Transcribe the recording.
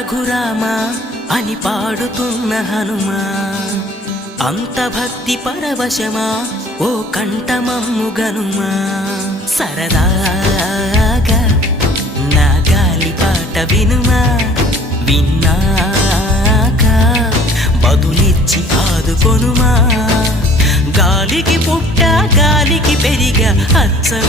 రఘురామా అని పాడుతున్న హనుమా, అంత భక్తి పరవశమా ఓ కంఠమమ్ము గనుమా. సరదాగా నా గాలి పాట వినుమా, విన్నాక బదులిచ్చి ఆదుకొనుమా. గాలికి పుట్ట గాలికి పెరిగా అచ్చం